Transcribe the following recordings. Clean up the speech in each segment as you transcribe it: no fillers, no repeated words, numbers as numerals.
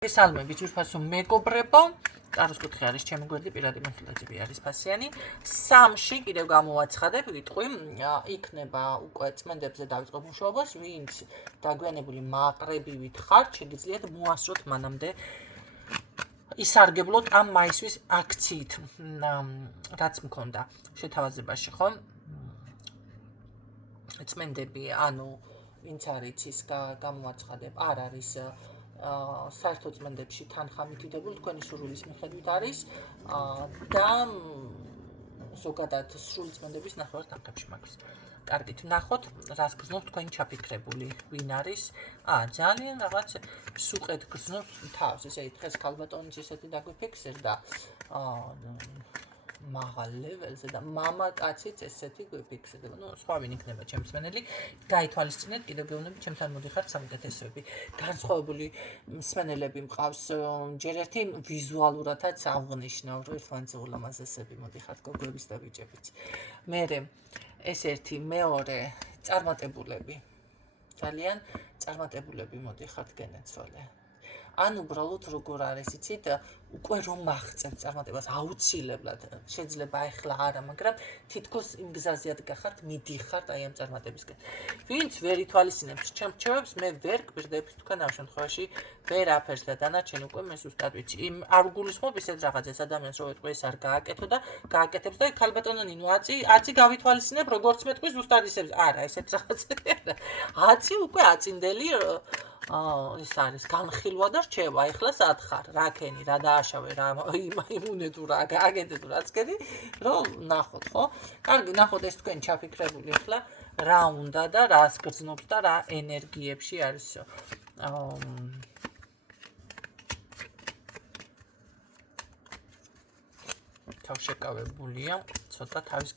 სალმები ძირფასო მეგობრებო, კაროს კუთხე არის ჩემი გვერდი, პირადი მართლაცები არის ფასიანი. 3-ში კიდევ გამოვაცხადებ, ვიტყვი, იქნება უკვე წმენდებზე დავიწყო მუშაობას, ვინც დაგვიანებული მაყრებივით ხართ, შეგიძლიათ მოასწროთ მანამდე ისარგებლოთ ამ მაისის აქციით, რაც მქონდა შეთავაზებაში, ხო? წმენდები, ანუ ვინც არის ის გამოვაცხადებ, არ არის საერთო წმენდებში თანხა მითითებული თქვენი სურვილის მიხედვით არის და ზოგადად სრული წმენდების ნახევარ თანხებში მაქვს. კარგით, ნახოთ, რას გრძნობთ თქვენი ჩაფიქრებული, ვინ არის? ძალიან რაღაც სუყეთ გრძნობთ თავს, ესე იგი, დღეს ქალბატონის ესეთი დაგვიფიქსირდა მაღალ ლეველზე და მამაკაციც ესეთი გვიფიქსირდება. ნუ სხვა ვინ იქნება ჩემს მსმენელი, გაითვალისწინეთ, კიდევ გეუბნები, ჩემთან მოდიხართ სამკეთესოები. განსხვავებული მსმენელები მყავს, ჯერ ერთი ვიზუალურადაც აღნიშნავ, ერთმანეთზე ულამაზესები მოდიხართ გოგოების და ბიჭებიც. მერე ეს ერთი, მეორე წარმატებულები. ძალიან წარმატებულები მოდიხართ გენეცვალე. ან უბრალოდ როგორ არის, იცით, უკვე რომ მაღწევთ წარმატებას აუცილებლად, შეიძლება ახლა არა, მაგრამ თითქოს იმ გზაზეად გახართ, მიდიხართ აი ამ წარმატებისკენ. ვინც ვერ ითვალისწინებს ჩემს რჩევებს, მე ვერ გპირდებ თქვენ ამ შემთხვევაში ვერაფერს და დანარჩენ უკვე მე ზუსტად ვიცი. არ გულისხმობ ისეთ რაღაცას ადამიანს, რომ ეთქვი ეს არ გააკეთო და გააკეთებს და ქალბატონო ნინო, აცი გავითვალისწინებ, როგორც მე თქვი ზუსტად ისე. არა, ესეთ რაღაცები არა. აცი უკვე აწინდელი ის არის განხილვა და რჩევა, ეხლა სად ხარ, რა ქენი, რა დააშავე, რა იმუნე თუ რა გააკეთე თუ რაც ქენი, რომ ნახოთ, ხო? კარგი, ნახოთ ეს თქვენ ჩაფიქრებული ეხლა რა უნდა და რას გრძნობს და რა ენერგიებში არის. თავშეკავებულია, ცოტა თავის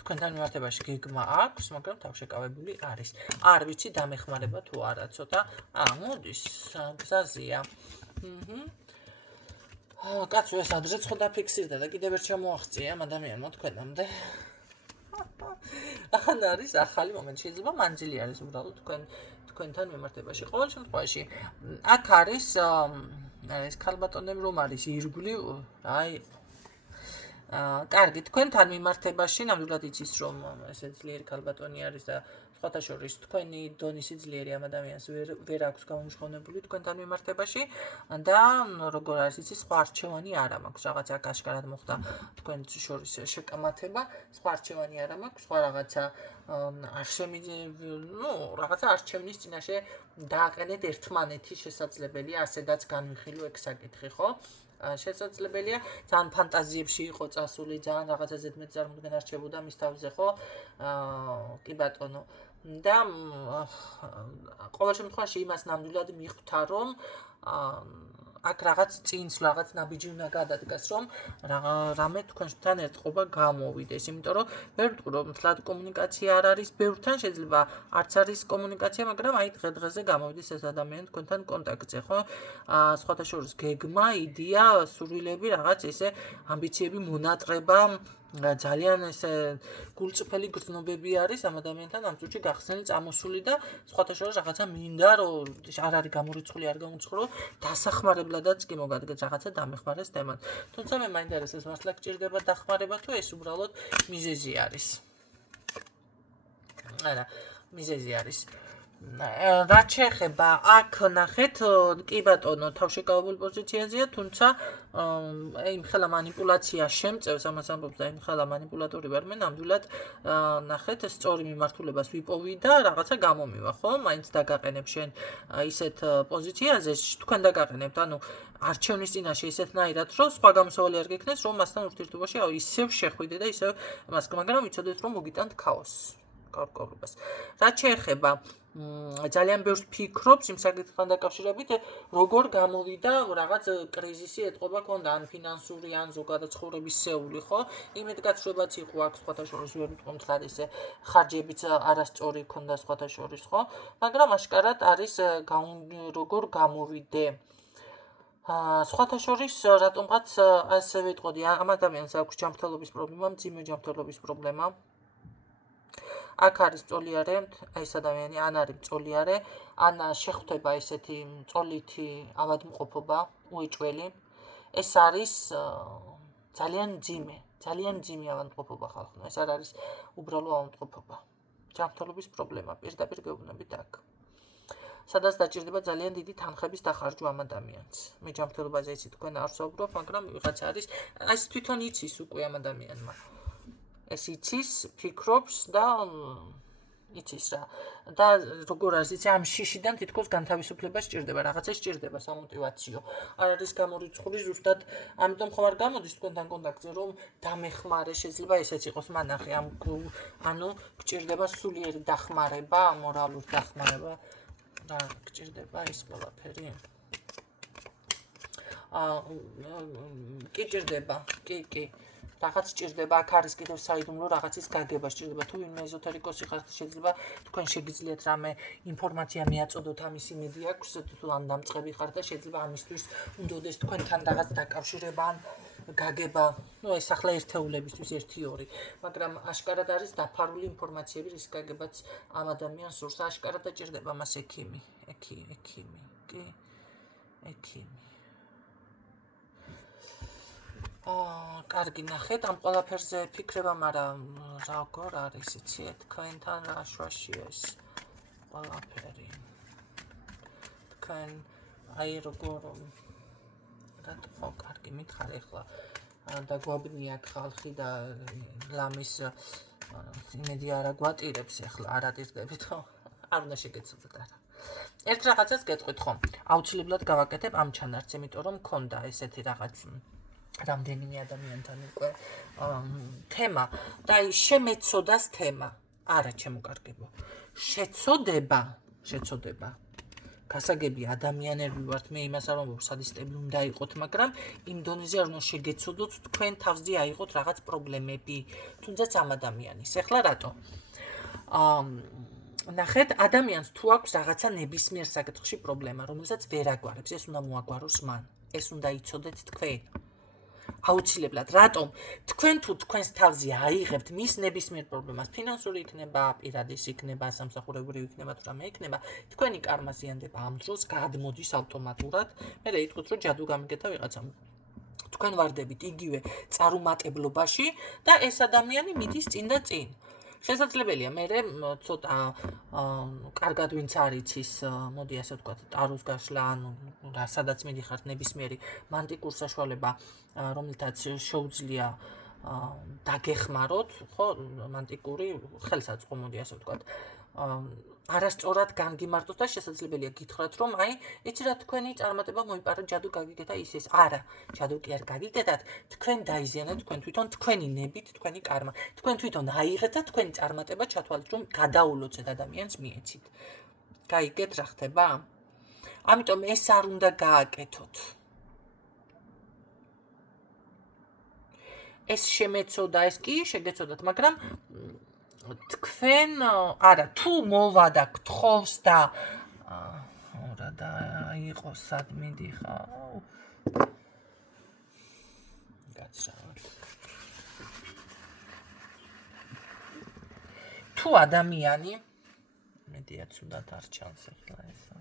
თქვენთან მიმართებაში გეგმა აქვს, მაგრამ თავშეკავებული არის. არ ვიცი დამეხმარება თუ არა, ცოტა მოდის, გზაზეა. კაცო, ეს ადრეც ხო დაფიქსირდა და კიდევ ერთ შემოაღწია ამ ადამიანმა თქვენამდე. ახლა არის ახალი მომენტი, შეიძლება მანძილი არის უბრალოდ თქვენთან მიმართებაში. ყოველ შემთხვევაში, აქ არის ეს ქალბატონები რომ არის ირგვლივ, აი კარგი, თქვენთან მიმართებაში ნამდვილად იცის, რომ ესე ძლიერი ქალბატონი არის და სხვათა შორის თქვენი დონის ძლიერი ამ ადამიანს ვერ აქვს გამომჟღავნებული თქვენთან მიმართებაში და როგორ არის იცის, სხვა არჩევანი არა მაქვს, რაღაცა აქ აშკარად მოხდა თქვენ შორის შეკამათება, სხვა არჩევანი არა მაქვს, სხვა რაღაცა რაღაცა არჩევნის წინაშე დააყენეთ ერთმანეთის შესაძლებელია, ასედაც განვიხილო ეგ საკითხი, ხო? შესაძლებელია ძალიან ფანტაზიებში იყო წასული, ძალიან რაღაცა ზედმეტ წარმოდგენა რჩებოდა მის თავზე, ხო? კი ბატონო. და ყოველ შემთხვევაში იმას ნამდვილად მიხვდა, რომ აქ რაღაც წინს რაღაც ნაბიჯი უნდა გადადგას, რომ რამე თქვენთან ერთყობა გამოვიდეს, იმიტომ რომ ვერ ვიტყვი, რომ მთლად კომუნიკაცია არ არის, ბევრთან შეიძლება არც არის კომუნიკაცია, მაგრამ აი დღე-დღეზე გამოვიდეს ეს ადამიანი თქვენთან კონტაქტზე, ხო? სხვათა შორის გეგმა, იდეა, სურვილები, რაღაც ესე ამბიციები, მონატრება, ძალიან ესე გულწრფელი გრძნობები არის ამ ადამიანთან ამ წუთში გახსნილი, წამოსული და სხვათა შორის რაღაცა მინდა, რომ არ არის გამორიცხული, არ გამოცხრო, დასახმარებლადაც კი მოგადგეთ რაღაცა დამეხმარეს თემად. თუმცა მე მაინტერესებს მართლა გჭირდება დახმარება თუ ეს უბრალოდ მიზეზი არის. არა, მიზეზი არის. რაც შეეხება აქ ნახეთ, კი ბატონო, თავშეკავებულ პოზიციაზეა, თუმცა იმ ხელა მანიპულაცია შემწევს, ამას ამბობს და იმ ხელა მანიპულატორი ვარ მე, ნამდვილად ნახეთ, სწორი მიმართულებას ვიპოვი და რაღაცა გამომივა, ხო? მაინც დაგაყენებ შენ ისეთ პოზიციაზე, თქვენ დაგაყენებთ, ანუ არჩევნის წინაშე ისეთნაირად, რომ სხვა გამოსავალი არ გექნეს, რომ მასთან ურთიერთობაში ისევ შეხვიდე და ისევ მას, მაგრამ ვიცოდეთ, რომ მოგიტანთ ქაოსს. კორკორობას. რაც შეეხება ძალიან ბევრს ფიქრობს იმ საკითხთან დაკავშირებით, როგორ გამოვიდა რაღაც კრიზისი ეთყობა ქონდა, ან ფინანსური, ან ზოგადად ცხოვრებისეული, ხო? იმედგაცრუებაც იყო აქ სხვათა შორის, ვერ ვიტყვი მთლად ისე ხარჯებიც არასწორი ქონდა სხვათა შორის, ხო? მაგრამ აშკარად არის როგორ გამოვიდე. სხვათა შორის რატომღაც ასე ვიტყოდი, ამ ადამიანს აქვს ჯანმრთელობის პრობლემა, მძიმე ჯანმრთელობის პრობლემა. აქ არის მწოლიარე, აი ეს ადამიანი ან არის მწოლიარე, ან შეხვდება ესეთი მწოლითი ავადმყოფობა, უეჭველი. ეს არის ძალიან მძიმე ავადმყოფობა ხალხო. ეს არ არის უბრალო ავადმყოფობა. ჯანმრთელობის პრობლემა, პირდაპირ გეუბნებით აქ. სადაც დაჭირდება ძალიან დიდი თანხების დახარჯვა ამ ადამიანს. მე ჯანმრთელობაზე იცით თქვენ არ ვსაუბრობ, მაგრამ ვიღაცა არის, ეს თვითონ იცის უკვე ამ ადამიანმა. ეს იცის, ფიქრობს და იცის რა. და როგორ არის იცი, ამ შიშიდან თითქოს განთავისუფლება სჭირდება, რაღაცა სჭირდება სამოტივაციო. არ არის გამორიცხული ზუსტად, ამიტომ ხომ არ გამოდის თქვენთან კონტაქტზე, რომ დამეხმარე, შეიძლება ესეც იყოს მანახი, ანუ გჭირდება სულიერი დახმარება, მორალური დახმარება. რა გჭირდება ის ყველაფერი? კი ჭირდება, კი. რაღაც ჭირდება, აქ არის კიდევ საიდუმლო რაღაცის გაგება სჭირდება. თუ ვინმე ეზოთერიკოსი ხართ, შეიძლება თქვენ შეგიძლიათ რამე ინფორმაცია მიაწოდოთ, ამის იმედი აქვს, თუ ან დამწყები ხართ და შეიძლება ამისთვის უნდოდეს თქვენთან რაღაც დაკავშირება ან გაგება. ეს ახლა ერთეულებისთვის 1-2, მაგრამ აშკარად არის დაფარული ინფორმაციები, რის გაგებაც ამ ადამიანს სურს. აშკარად დაჭირდება მას ექიმი, კი, ექიმი. კარგი, ნახეთ, ამ ყველაფერზე ფიქრება, მაგრამ როგორ არის, იცით, თქვენთან რა შვაშია ეს ყველაფერი. თქვენ აი როგორ რატო კარგი მითხარ ახლა და გვაბნიათ ხალხი და ლამის იმედი არა გვატირებს ახლა არ ატირდებით ხო? არ უნდა შეგეცოდოთ არა. ერთ რაღაცას გეტყვით ხომ? აუცილებლად გავაკეთებ ამ ჩანართს, იმიტომ რომ მქონდა ესეთი რაღაც რამდენიმე ადამიანთან უკვე თემა და აი შემეცოდას თემა. არა ჩემო კარგებო. შეცოდება. გასაგები ადამიანები ვართ, მე იმას არ ვამბობ, სადისტები უნდა იყოთ, მაგრამ იმ დონეზე არ უნდა შეგეცოდოთ თქვენ თავზე აიღოთ რაღაც პრობლემები, თუნდაც ამ ადამიანის. ეხლა რატო? ნახეთ, ადამიანს თუ აქვს რაღაცა ნებისმიერ საკითხში პრობლემა, რომელსაც ვერ აგვარებს, ეს უნდა მოაგვაროს მან. ეს უნდა იცოდეთ თქვენ. აუცილებლად, რატომ? თქვენ თუ თქვენს თავზე აიღებთ მის ნებისმიერ პრობლემას, ფინანსური იქნება, პირადის იქნება, სამსახურებრივი იქნება, თუ რამე იქნება, თქვენი კარმა ზიანდება ამ დროს, გადმოდის ავტომატურად. მე იტყვით, რომ ჯადუ გამიგეთა ვიღაცამ. თქვენ ვარდებით იგივე წარუმატებლობაში და ეს ადამიანი მიდის წინ და წინ. შესაძლებელია მე ცოტა კარგად ვინც არ იცის, მოდი ასე ვთქვათ, ტაროს გაშლა, ანუ სადაც მიდიხართ ნებისმიერი მანტიკურ საშუალება, რომელთაც შეუძლია დაგეხმაროთ, ხო, მანტიკური ხელსაწყო, მოდი ასე ვთქვათ. არასწორად გამგიმარტოთ და შესაძლებელია გითხრათ, რომ აი, იცი რა თქვენი წარმატება მოიპარა, ჯადუ გაგიგეთა ის. არა, ჯადუ კი არ გაგიგეთათ, თქვენ დაიზიანეთ თქვენ თვითონ თქვენი ნებით, თქვენი კარმა. თქვენ თვითონ აიღეთ და თქვენი წარმატება ჩათვალეთ, რომ გადაულოცეთ ადამიანს მიეცით. გაიგეთ რა ხდება? ამიტომ ეს არ უნდა გააკეთოთ. ეს შემეცოდა, ეს კი შეგეცოდათ, მაგრამ თქვენ არა თუ მოვა და გთხოვს და რა და იყოს სად მიდიხარ გაცრავად თუ ადამიანი მედიაც უნდა დარჩანს ახლა ესა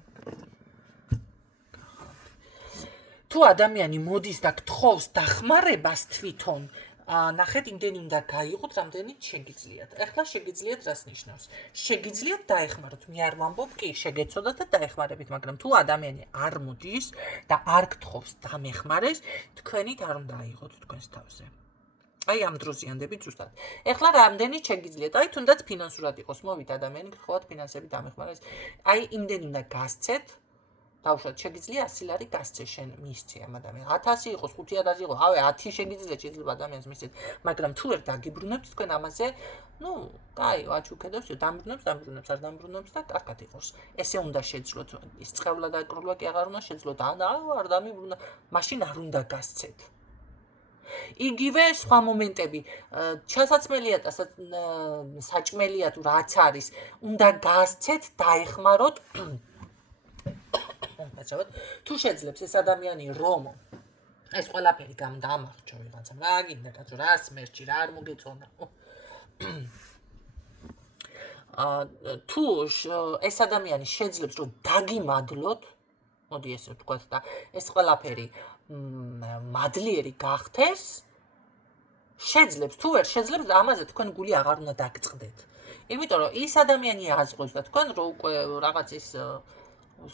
თუ ადამიანი მოდის და გთხოვს დახმარებას თვითონ ნახეთ იმდენი უნდა გაიღოთ, რამდენიც შეგიძლიათ. ეხლა შეგიძლიათ რას ნიშნავს? შეგიძლიათ დაეხმაროთ. მე არ ვამბობ, კი, შეგეცოდათ და დაეხმარებით, მაგრამ თუ ადამიანი არ მოდის და არ გთხოვს დამეხმარეს, თქვენით არ უნდა აიღოთ თქვენს თავზე. აი ამ დროს ზიანდებით ზუსტად. ეხლა რამდენი შეგიძლიათ? აი თუნდაც ფინანსურად იყოს, მოვიდა ადამიანი, გთხოვათ ფინანსები დამეხმარეს. აი იმდენი უნდა გასცეთ. დავუშვათ, შეგიძლია 100 ლარი გასცე შენ მისცე ამ ადამიანს. 1000 იყოს, 5000 იყოს, ავე 10 შეგიძლიათ შეიძლება ადამიანს მისცეთ, მაგრამ თუ ვერ დაგიბრუნებთ თქვენ ამაზე, კაი, აჩუქედებს, დამბრუნებს, არ დამბრუნებს და კარგად იყოს. ესე უნდა შეძლოთ. ის წყევლა და კრულა კი აღარ უნდა შეძლოთ. არ დამიბრუნა, მაშინ არ უნდა გასცეთ. იგივე სხვა მომენტები, ჩასაცმელია და საჭმელია თუ რაც არის, უნდა გასცეთ, დაეხმაროთ. თუ შეძლებს ეს ადამიანი რომ ეს ყველაფერი გამდამარჩო ვიღაცამ, რა გინდა კაცო, რა სმერჩი, რა არ მოგეწონა. თუ ეს ადამიანი შეძლებს რომ დაგიმადლოთ, მოდი ესე ვთქვათ და ეს ყველაფერი მადლიერი გახდეს, შეძლებს თუ ვერ შეძლებს ამაზე თქვენ გული აღარ უნდა დაგწყდეთ. იმიტომ რომ ის ადამიანი აზღვის და თქვენ რო უკვე რაღაც ის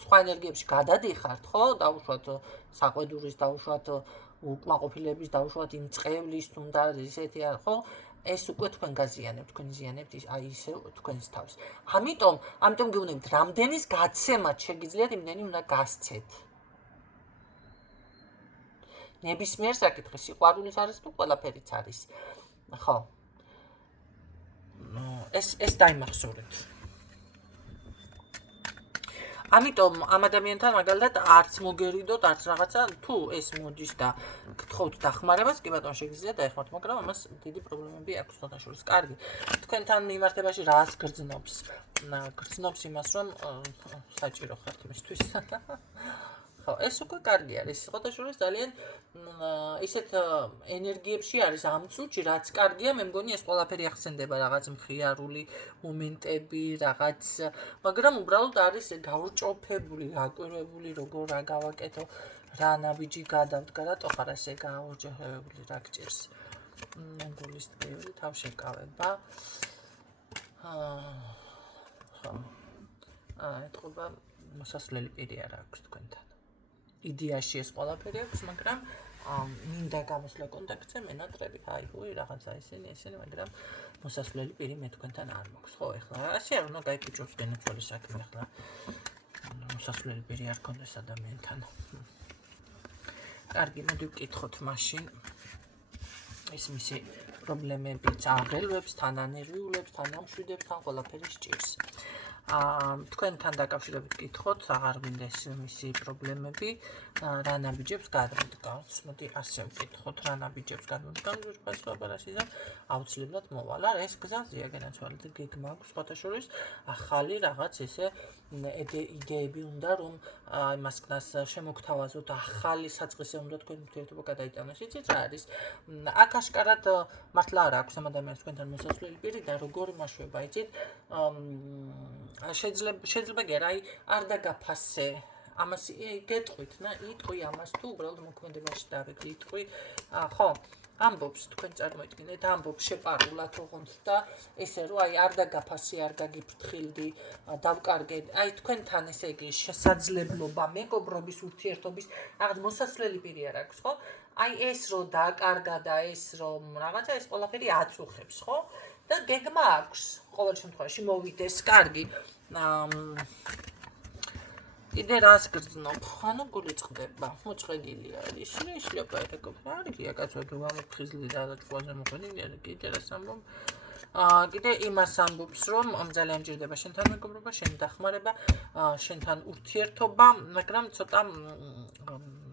სხვა ენერგიებში გადადიხართ, ხო? დაუშვათ საყვედურის, დაუშვათ უკმაყოფილების, დაუშვათ იმ წყევლის, თუნდა ისეთი არ ხო? ეს უკვე თქვენ გაზიანებთ, თქვენ იზიანებთ აი ისე თქვენს თავს. ამიტომ გეუბნებით, რამდენის გაცემად შეგიძლიათ, იმდენი უნდა გასცეთ. ნებისმიერ საკითხი სიყვარულიც არის თუ ყველაფერიც არის. ხო. ეს დაიმახსოვრეთ. ამიტომ ამ ადამიანთან მაგალითად არც მოგერიდოთ, არც რაღაცა, თუ ეს მოდის და გთხოვთ დახმარებას, კი ბატონო შეგიძლიათ დაეხმაროთ, მაგრამ ამას დიდი პრობლემები აქვს თვალსაჩინო. კარგი. თქვენთან მიმართებაში რას გრძნობს? გრძნობს იმას, რომ საჭირო ხართ იმისთვის. ხო, ეს უკვე კარგი არის. თვალსაჩინო ძალიან ისეთ ენერგიებში არის ამ წუთში, რაც კარგია, მე მგონი ეს ყველაფერი ახსენდება, რაღაც მხიარული მომენტები, რაღაც, მაგრამ უბრალოდ არის გაურჭოფებული, გაკვირვებული, როგორ რა გავაკეთო, რა ნაბიჯი გადავდგა, რატო ხარ ესე გაურჭოფებული, რა გჭირს. გულის ტკივილი თავშეკავება. ხო. ეთყობა მოსასვლელი პირი არ აქვს თქვენთან. იდეაში ეს ყველაფერი აქვს, მაგრამ მინდა გამოსვლა კონტაქტზე, მენატრები, აი, რაღაცა ესენი, მაგრამ მოსასვლელი პირი მე თქვენთან არ მაქვს. ხო, ეხლა ასე არ უნდა გაიფუჭოს გენაცვალი საქმე ეხლა. მოსასვლელი პირი არ გქონდეს ადამიანთან. კარგი, მოდი ვკითხოთ მაშინ. ეს მისი პრობლემებიც აღელვებს, თანანერვიულებს, თანამშვიდებს, თან ყველაფერი სჭირს. თქვენთან დაკავშირებით გკითხოთ, აღარ გვინდა ეს მისი პრობლემები, რა ნაბიჯებს გადმოდგავს. მოდი ასე ვკითხოთ, რა ნაბიჯებს გადმოდგავს ვირფასო ოპერაციიდან, აუცილებლად მოვალ. არა, ეს გზაზეა განაცვალეთ, გეგმა აქვს სხვათა შორის, ახალი რაღაც ესე იდეები უნდა რომ იმას კნას შემოგთავაზოთ, ახალი საწყისე უნდა თქვენ ურთიერთობა გადაიტანოს. იცით რა არის? აქ აშკარად მართლა არ აქვს ამ ადამიანს თქვენთან მოსასვლელი პირი და როგორ იმაშვება, იცით? შეიძლება გერა აი არ დაგაფასე ამას გეტყვით და იტყვი ამას თუ უბრალოდ მოქმედებაში დავედი იტყვი ხო ამბობს თქვენ წარმოიდგინეთ ამბობს შეპარულად ოღონდ და ესე რომ აი არ დაგაფასე არ გაგიფრთხილდი დავკარგე აი თქვენთან ესე იგი შესაძლებლობა მეგობრობის ურთიერთობის რაღაც მოსასვლელი პირი არ აქვს ხო აი ეს რომ დაკარგა და ეს რომ რაღაცა ეს ყველაფერი აწუხებს ხო და გეგმა აქვს ყოველ შემთხვევაში მოვიდეს კარგი კიდე რას გრძნობ ანუ გული წყდება მოწყენილია ის შეიძლება ეკეთება არია კაცო გამოფხიზლი და ჭკვაზე მოხენილია კიდე რას ამბობ კიდე იმას ამბობს რომ ძალიან მჭირდება შენთან მეგობრობა შენი დახმარება შენთან ურთიერთობა მაგრამ ცოტა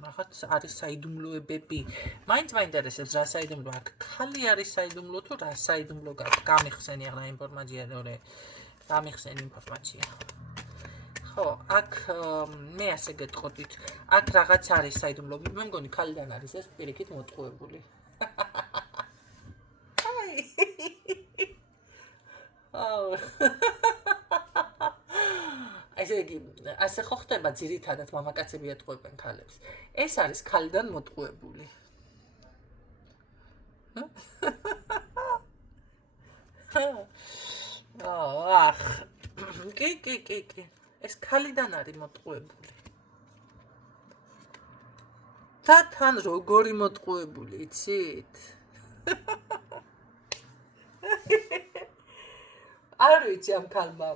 რაღაც არის საიდუმლოებები მაინც მაინტერესებს რა საიდუმლო აქ ხალი არის საიდუმლო თუ რა საიდუმლო გამიხსენი ახლა ინფორმაცია დორე გამიხსენი ინფორმაცია ხო აქ მე ასე გეტყოდით აქ რაღაც არის საიდუმლო მე მგონი ხალიდან არის ეს პირიქით მოტყუებული აი აუ ასე ხო ხდება ძირითადად მამაკაცები ეტყუებენ ქალებს ეს არის ხალიდან მოტყუებული ახ კი ეს ხალიდან არის მოტყუებული და თან როგორი მოტყუებული იცით არ ვიცი ამ ქალმა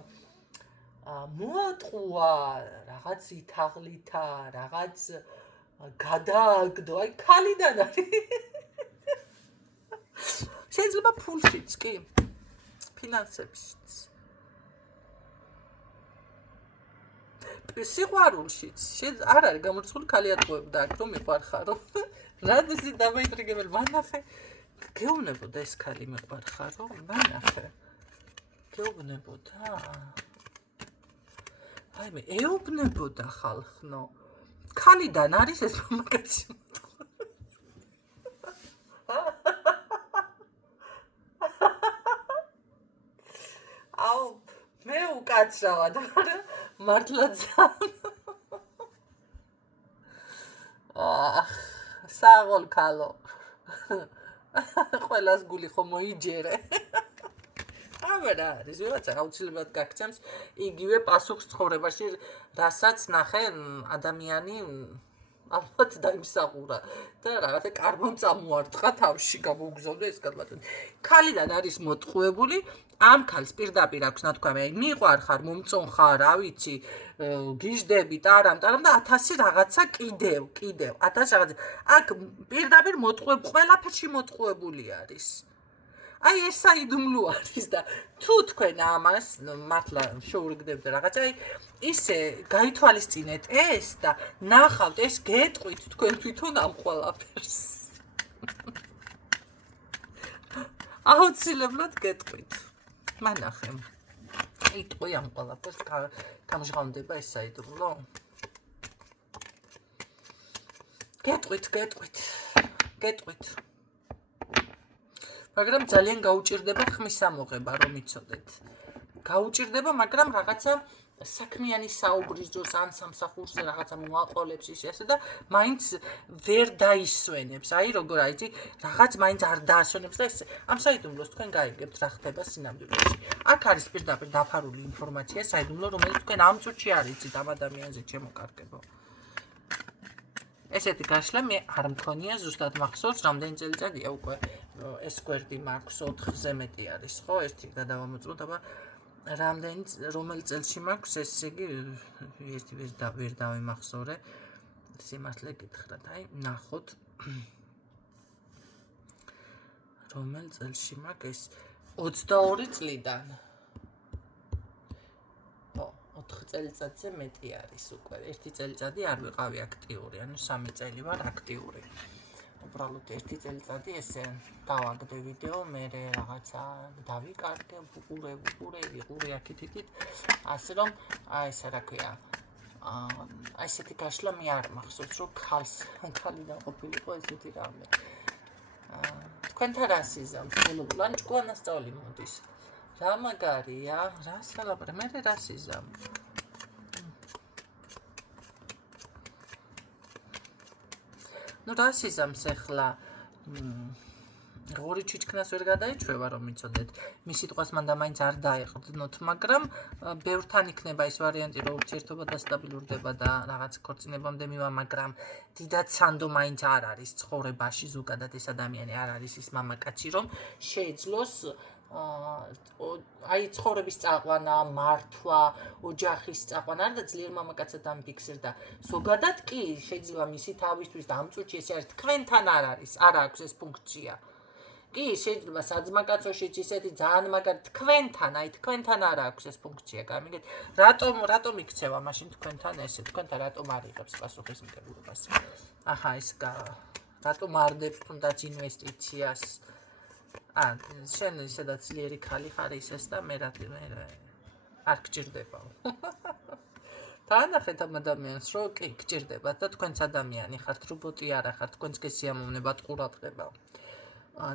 მოატყუა რაღაც ითაღლითა რაღაც გადააგდო აი ხალიდან არის შეიძლება ფულშიც კი ფინანსებშიც სიყვარულშიც არ არის გამორჩეული ხალი ატყუებდა აქ რომ მიყვარხარო რადისი დამაინტრიგებელი ვანახე გეუბნებოდა ეს ხალი მიყვარხარო ვანახე გეუბნებოდა აი მე ეუბნებოდა ხალხნო ხალიდან არის ეს მამაკაცი აუ უკაცრავად, არა? მართლა ძალიან. საღოლ ქალო. ყველას გული ხომ მოიჯერე. აბა არის, ვიღაცა აუცილებლად გაგცემს იგივე პასუხს ცხოვრებაში, რასაც ნახე ადამიანი ალბათ დაიმსახურა და რაღაცა კარბონ წამოარტყა თავში გამოგზავნა ეს გადმატვი. ქალიდან არის მოტყუებული, ამ ქალს პირდაპირ აქვს ნათქვამი, აი მიყვარ ხარ, მომწონ ხარ, რა ვიცი, გიждები, ტარამ და 1000 რაღაცა კიდევ 1000 რაღაცა. აქ პირდაპირ მოტყუებული, ყველაფერში მოტყუებული არის. აი ეს საიდუმლო არის და თუ თქვენ ამას მართლა შეურიგდებთ რაღაცა, აი ისე გაითვალისწინეთ ეს და ნახავთ ეს გეტყვით თქვენ თვითონ ამ ყველაფერს. აუცილებლად გეტყვით. მანახე. იტყვი ამ ყველაფერს გამჟღავნდება ეს საიდუმლო. გეტყვით. მაგრამ ძალიან გაუჭირდება ხმის ამოღება, რომ იცოდეთ. გაუჭირდება, მაგრამ რაღაცა საქმიანი საუბრის დროს ან სამსახურზე რაღაცა მოაყოლებს ის ესე და მაინც ვერ დაისვენებს. აი როგორ აიცი, რაღაც მაინც არ დაასვენებს და ეს ამ საიდუმლოს თქვენ გაიგებთ რა ხდება სინამდვილეში. აქ არის პირდაპირ დაფარული ინფორმაცია საიდუმლო, რომელიც თქვენ ამ წუთში არ იცით ამ ადამიანზე ჩემოკარგებო. ესეთი გაშლა მე არ მქონია, ზუსტად მახსოვს, რამდენი წელიწადია უკვე ეს გვერდი მაქვს 4-ზე მეტი არის, ხო? ერთი გადავამოწმოთ, აბა რომელ წელში მაქვს, ესე იგი ერთი ვერ დავიმახსოვრე. სიმართლე გითხრათ, აი, ნახოთ. რომელ წელში მაქვს ეს 22 წლიდან. 4 წელიწადზე მეტი არის უკვე. ერთი წელიწადი არ ვიყავი აქტიური, ანუ 3 წელი ვარ აქტიური. უბრალოდ ერთი წელიწადი ესე დავაგდე ვიდეო, მე რაღაცა დავიკარგე, ვიყურე აქეთ-იქით, ასე რომ აი ეს რა ქვია. აი ესეთი გაშლა მე არ მახსოვს, რომ ქალიდან ყოფილიყო ესეთი რამე. თქვენთან რა სიზამს, ხელობლან ჭკვანასწავლი მოდის. რა მაგარია, რას ველაპარაკე, მე რა სიზამ. ნუ რა სიზამს ახლა ღორი ჩიჩქნას ვერ გადაიჩვევა რომ იცოდეთ. მის სიტყვას მანდა მაინც არ დაეყრდნოთ, მაგრამ ბევრთან იქნება ის ვარიანტი, რომ ურთიერთობა დასტაბილურდება და რაღაც ქორწინებამდე მივა, მაგრამ დიდად სანდო მაინც არ არის ცხოვრებაში, ზოგადად ეს ადამიანი არ არის ის მამაკაცი, რომ შეეძლოს აი ცხოვრების წაყვანა, მართვა, ოჯახის წაყვანა, არა და ძლიერ მამაკაცად დამიფიქსირდა. ზოგადად კი შეიძლება მისი თავისთვის და ამ წუთში ესე არის, თქვენთან არ აქვს ეს ფუნქცია. კი, შეიძლება საძმაკაცოშიც ისეთი ძალიან მაგარი თქვენთან არ აქვს ეს ფუნქცია, გამიგეთ? რატომ იქცევა მაშინ თქვენთან ესე? თქვენთან რატომ არ იღებს პასუხისმგებლობას? აჰა, ეს რატომ არდებს თუნდაც ინვესტიციას? შენ ისედაც ძლიერი ქალი ხარ ისეს და მე არ გჭირდებაო. დაანახეთ ამ ადამიანს, რომ კი გჭირდებათ და თქვენც ადამიანი ხართ, რობოტი არა ხართ, თქვენც გესიამოვნებათ ყურადღება.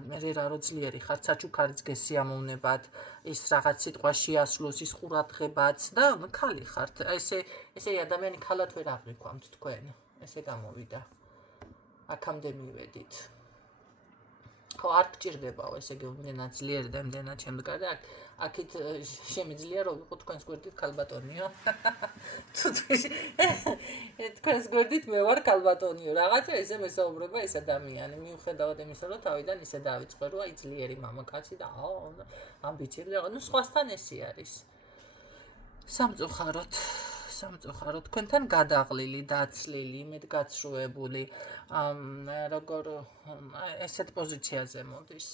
მე რა ძლიერი ხართ, საჩუქარიც გესიამოვნებათ, ის რაღაც სიტყვა შეასრულოს, ის ყურადღებაც და ქალი ხართ. ესე ადამიანი ქალად ვერ აღვიქვამთ თქვენ. ესე გამოვიდა. აქამდე მივედით. ხო, არ გჭირდებაო, ესე იგი, იმდენად ძლიერი და იმდენად შემდგარი, აქეთ შემიძლია რომ ვიყო თქვენს გვერდით ქალბატონიო. თქვენს გვერდით მე ვარ ქალბატონიო. რაღაცა ესე მესაუბრება ეს ადამიანი, მიუხედავად იმისა, რომ თავიდან ისე დავიწყე, რომ აი ძლიერი მამაკაცი და ამბიციები, ნუ სხვასთან ესე არის. სამწუხაროდ თქვენთან გადაღლილი, დაცლილი, იმედგაცრუებული, როგორ ესეთ პოზიციაზე მოდის.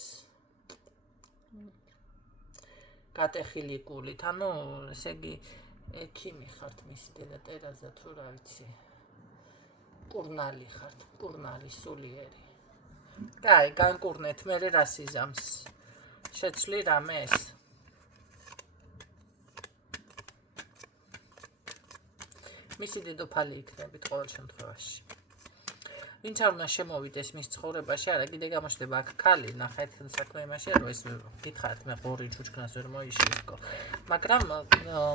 გატეხილი გულით, ანუ ესე იგი ექიმი ხართ მისი დედა ტერაზა თუ რა ვიცი. კურნალი ხართ, კურნალი სულიერი. კაი, განკურნეთ, მე რა სიზამს. შეცვლი რამე ეს. მისი დედოფალი იქნებით ყოველ შემთხვევაში. ვინც არ უნდა შემოვიდეს მის ცხოვრებაში, არა კიდე გამოჩნდება აქ ქალი, ნახეთ საქმე იმაშია, რომ ეს გითხარით მე ღორი ჩუჩქნას ვერ მოიშისკო. მაგრამ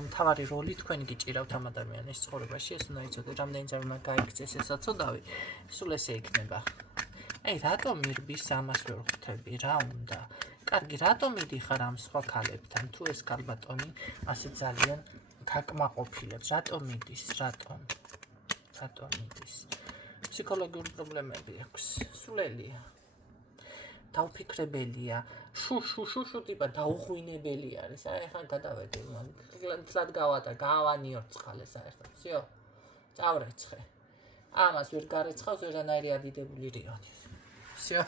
მთავარი როლი თქვენ გიჭირავთ ამ ადამიანის ცხოვრებაში, ეს უნდა იცოდეთ, რამდენიც არ უნდა გაიქცეს ეს საწოდავი, სულ ესე იქნება. აი, რატომ მირბის ამას ვერ ხვდები, რა უნდა? კარგი, რატომ მიდიხარ ამ სხვა ქალებთან, თუ ეს ქალბატონი ასე ძალიან გაკმაყოფილებს, რატომ მიდის, რატომ მიდის? ფსიქოლოგიური პრობლემები აქვს, სულელია, დაუფიქრებელია, შუშ ტიპა დაუღვინებელი არის, აი ახლა გადავედი, თლად გავატა, გავანიორწყალე საერთოდ, всё, წავრეცხე. ამას ვერ გარეცხავს ვერანაირი ადიდებული რიონი. всё.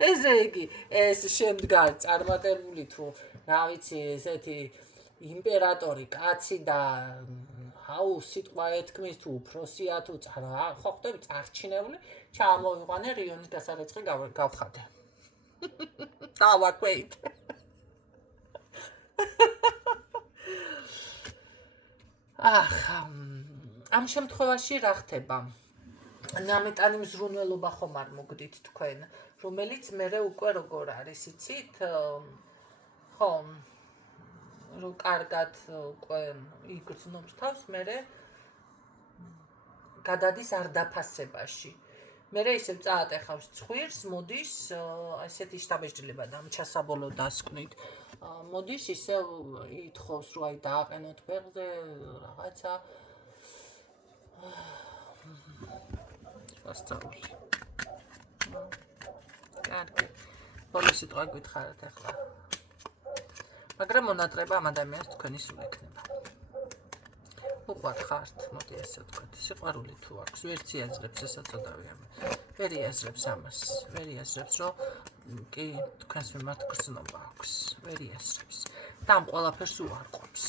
ესე იგი, ეს შემდგარ წარმატებული თუ, რა ვიცი, ესეთი იმპერატორი კაცი და აუ სიტყვა ეთქმის თუ უფროსია თუ ხო ხდები წარჩინებული, ჩამოვიყვანე რიონის გასარეცხი გავხადე. დავაკვეთ. ამ შემთხვევაში რა ხდება? ნამეტანი მზრუნველობა ხომ არ მოგდით თქვენ, რომელიც მერე უკვე როგორ არის, იცით? ხო, რომ კარგად უკვე იგრძნობს თავს, მერე გადადის არდაფასებაში. მერე ისევ წაატეხავს ცხვირს, მოდის, ესეთი შთაბეჭდილება და ჩასაბოლო დასკვნით. მოდის ისევ ითხოვს, რომ აი დააყენოთ ფეხზე რაღაცა ასწავლი. კარგი. ბოლოს სიტყვა გითხარით ახლა. მაგრამ მონატრება ამ ადამიანს თქვენი სულ ექნება. უყვარ ხართ, მოდი ესე ვთქვათ, სიყვარული თუ აქვს, ვერც იაზრებს ეს საწოდავი ამას. ვერ იაზრებს ამას, ვერ იაზრებს, რომ კი თქვენს მიმართ გრძნობა აქვს, ვერ იაზრებს. და ამ ყველაფერს უარყოფს.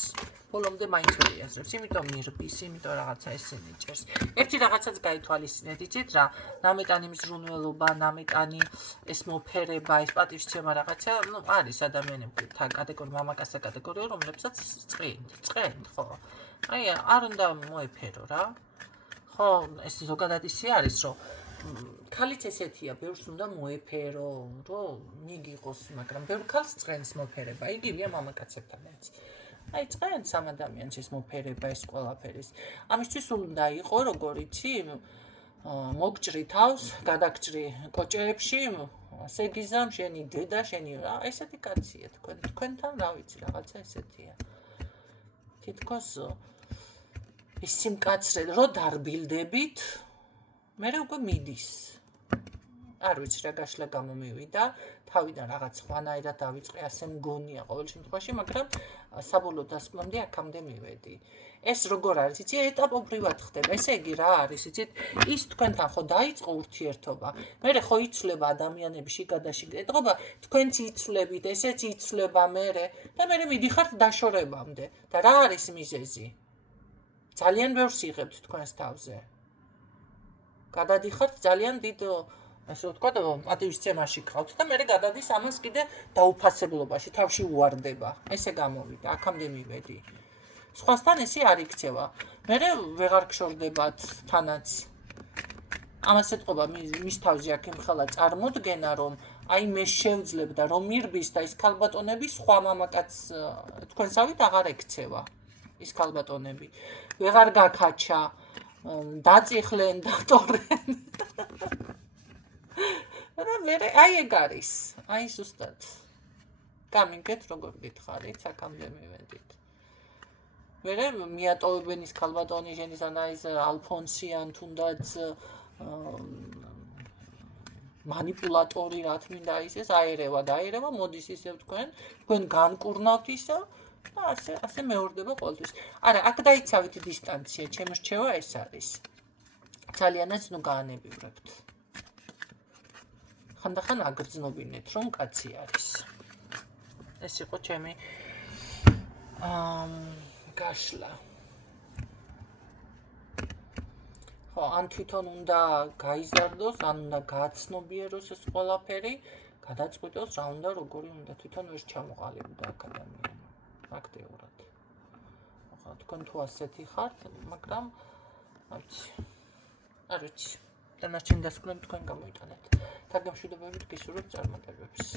ბოლომდე მაინც ვერ იაზრებს, იმიტომ მირბის, იმიტომ რაღაცა ესენი ჭერს. ერთი რაღაცაც გაითვალისწინეთ, იცით რა, ნამეტანი მზრუნველობა, ნამეტანი ეს მოფერება, ეს პატივისცემა რაღაცა, ну, არის ადამიანები, თა კატეგორია, მამაკაცთა კატეგორია, რომლებსაც წყენთ, ხო? აი, არ უნდა მოეფერო რა. ხო, ეს ზოგადად ისე არის, რომ ქალიც ესეთია, ბევრს უნდა მოეფერო, რომ მიგიყოს, მაგრამ ბევრ ქალს წყენს მოფერება, იგივეა მამაკაცებთანაც. აი, წყენს ამ ადამიანს ეს მოფერება, ეს ყველაფერის. ამისთვის უნდა იყო, როგორ იცი, მოგჭრი თავს, გადაგჭრი კოჭეებში, ასე გიზამ, შენი დედა, შენი რა, ესეთი კაცია თქვენთან, რა ვიცი, რაღაცა ესეთია. თითქოს ის სიმკაცრე, რო დარბილდებით, მერე უკვე მიდის. არ ვიცი რა გაშლა გამომივიდა, თავიდან რაღაც ხვანაირად დავიწყე, ასე მგონია ყოველ შემთხვევაში, მაგრამ საბოლოო დასკვნამდე აქამდე მივედი. ეს როგორ არის, იცი, ეტაპობრივად ხდება. ესე იგი რა არის, იცით, ის თქვენთან ხო დაიწყო ურთიერთობა, მერე ხო იცვლება ადამიანები შიგადაშიგ, ეტყობა თქვენც იცვლებით, ესეც იცვლება მერე და მერე მიდიხართ დაშორებამდე. და რა არის მიზეზი? ძალიან ბევრს იღებთ თქვენს თავზე. გადადიხართ ძალიან დიდ, ასე ვთქვათ, პატივისცემაში გყავთ და მერე გადადის ამას კიდე დაუფასებლობაში, თავში უვარდება. ესე გამოვიდა, აქამდე მივედი. სხვასთან ესე არ იქცევა. მერე ვეღარ გშორდებათ თანაც. ამას ეთყობა მის თავზე აქ იმხელა წარმოდგენა, რომ აი მე შევძლებ და რომ მირბის და ის ქალბატონები სხვა მამაკაც თქვენსავით აღარ ექცევა. ის ქალბატონები ვეღარ გაქაჩა, დაწიხლენ, დატორენ. და მერე აი ეგ არის, აი ზუსტად. გამიგეთ როგორ გითხარით, აქამდე მივედით. მერე მიატოვებენ ის ქალბატონი ჟენისან და ის ალფონსიან თუნდაც მანიპულატორი რა თმინდა ის აერევა, მოდის ისევ თქვენ განკურნავთ ისევ და ასე მეორდება ყოველთვის. არა, აქ დაიცავით დისტანცია, ჩემს რჩევა ეს არის. ძალიანაც ნუ გაანებივრებთ. ხანდახან აგრძნობინეთ, რომ კაცი არის. ეს იყო ჩემი გაშლა. ხო, ან თვითონ უნდა გაიზარდოს, ან უნდა გააცნობიეროს ეს ყველაფერი, გადაწყვიტოს რა უნდა, როგორი უნდა, თვითონ ვერ ჩამოყალიბდა აქ ადამიანი. ფაქტიურად. ხო, თქვენ თუ ასეთი ხართ, მაგრამ არ ვიცი. დანარჩენი დასკვნები თქვენ გამოიტანეთ. თაგემშვიდობებით გისურვებთ წარმატებებს.